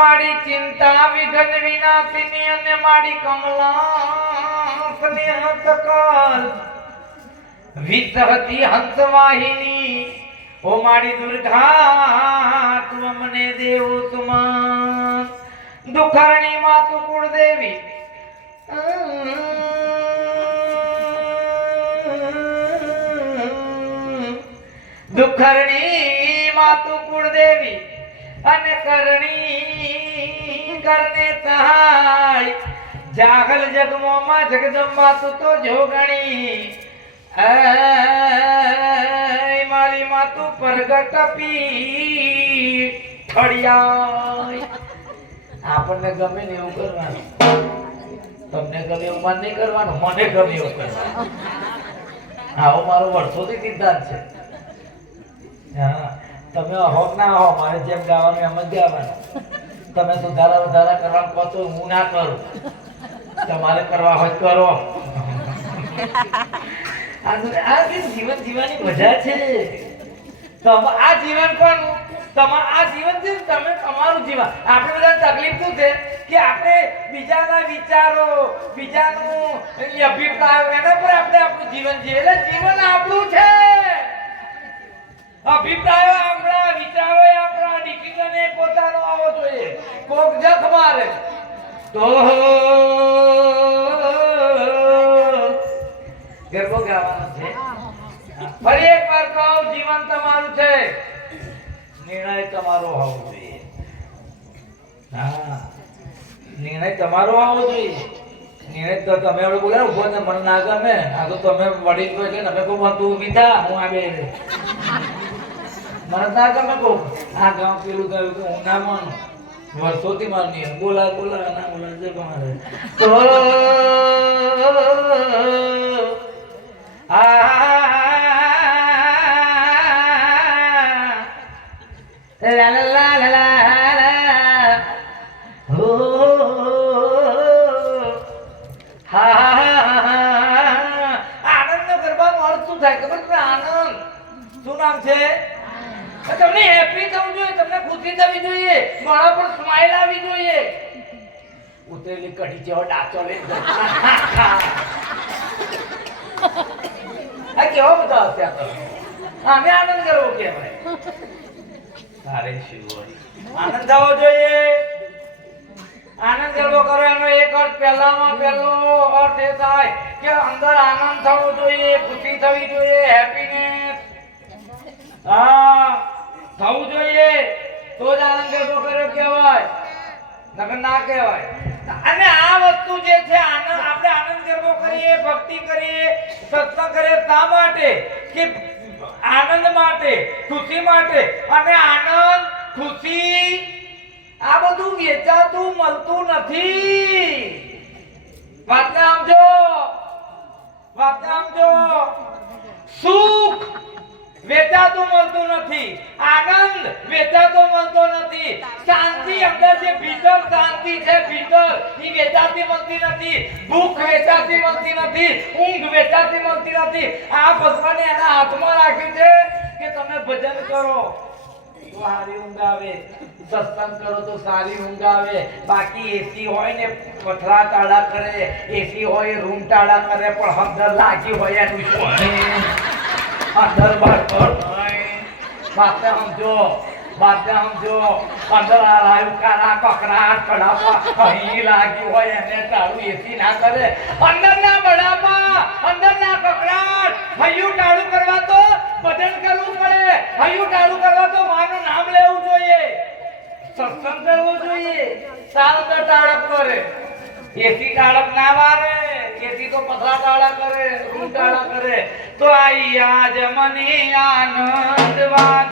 મારી ચિંતા વિઘન વિનાશિની અને મારી કમલા સ્નેહતકલ વિસહતી હંસવાહિની ઓ મારી દુર્ગા તું મને દેવો સુમન દુખરણી માતુ કુળદેવી દુખરણી માતુ કુળદેવી અને કરણી કરને સહાય જાગલ જગમોમાં જગદંબા તું તો જોગણી મારી માતુ પ્રગટ પી ઠળિયા આપણને ગમે ને એવું કરવાનું તમને ગમે એવું મન નહીં કરવાનું મને ગમે એવું કરવાનું આવો મારો વર્ષોથી સિદ્ધાંત છે હા તમે હો ના હો મારે જેમ ગાવાનું એમ જ ગાવાનું તમે સુધારા વધારા કરવાનું કહો તો હું ના કરું તમારે કરવા હોય કરો આ જીવન જીવવાની મજા છે આ જીવન પણ આ જીવન છે તમે તમારું જીવન આપણે બધા તકલીફ શું છે કે આપણે બીજાના વિચારો બીજાનું અભિપ્રાય એના પર આપણે આપણું જીવન જીવે એટલે જીવન આપણું છે અભિપ્રાયો આપણા વિચારો આપણા ડિસિઝન એ પોતાનો આવવો જોઈએ કોક જખ મારે તો ગરબો ગાવાનો છે ફરી એકવાર કહું જીવન તમારું છે નિર્ણય તમારો હોવો જોઈએ હા નિર્ણય તમારો હોવો જોઈએ નિર્ણય તો તમે એવું બોલે ઉભો ને મન ના ગમે આ તો તમે વડીલ છો એટલે તમે કહો તું ઊભી થા હું આ બે મને ના ગમે કહું આ ગામ પેલું ગયું કે હું ના માનું વર્ષોથી મારું નહીં બોલા બોલા ના બોલા છે તમારે તો લા લા લા લા લા હો આનંદ ગરબાનો અર્થ શું થાય ખબર છે આનંદ શું નામ છે તમને હેપી થવું જોઈએ તમને ખુશી થવી જોઈએ મોઢા પર સ્માઈલ આવી જોઈએ ઉતરેલી કઢી જેવો ડાચો લે આ કેવો બધા હશે અમે આનંદ કરવો કહેવાય તારે શિવરી આનંદ થવો જોઈએ આનંદ કરવો કરો એનો એક અર્થ પહેલામાં પહેલો અર્થ એ થાય કે અંદર આનંદ થવો જોઈએ ખુશી થવી જોઈએ હેપીનેસ હા થવું જોઈએ તો જ આનંદ કરવો કર્યો કહેવાય નકર ના કહેવાય અને આ વસ્તુ જે છે આનંદ આપણે આનંદ કરવો કરીએ ભક્તિ કરીએ સત્સંગ કરીએ શા માટે કે આનંદ માટે ખુશી માટે અને આનંદ ખુશી આ બધું વેચાતું મળતું નથી વાતને સમજો સુખ વેચાતું મળતું નથી આનંદ વેચાતો મળતો નથી શાંતિ અંદર જે ભીતર શાંતિ છે ભીતર એ વેચાતી મળતી નથી ભૂખ વેચાતી મળતી નથી ઊંઘ વેચાતી મળતી નથી આ ભગવાને એના હાથમાં રાખ્યું છે કે તમે ભજન કરો તો સારી ઊંઘ આવે સત્સંગ કરો તો સારી ઊંઘ આવે બાકી એસી હોય ને પથરા તાળા કરે એસી હોય રૂમ તાળા કરે પણ અંદર લાગી હોય એનું શું અંદર બાર બાતે સમજો અંદર લાયું કારા કકરાટ કડાપા અહીં લાગી હોય એને તાળું એસી ના કરે અંદરના બડાપા અંદરના કકરાટ હૈયું ટાળું કરવા તો ભજન કરવું પડે હૈયું ટાળું કરવા તો માનું નામ લેવું જોઈએ સત્સંગ કરવો જોઈએ સારું તો ટાળક કરે એસી ટાળક ના વારે એસી તો પથરા ટાળા કરે રૂમ ટાળા કરે તો આઈ આજ મને આનંદ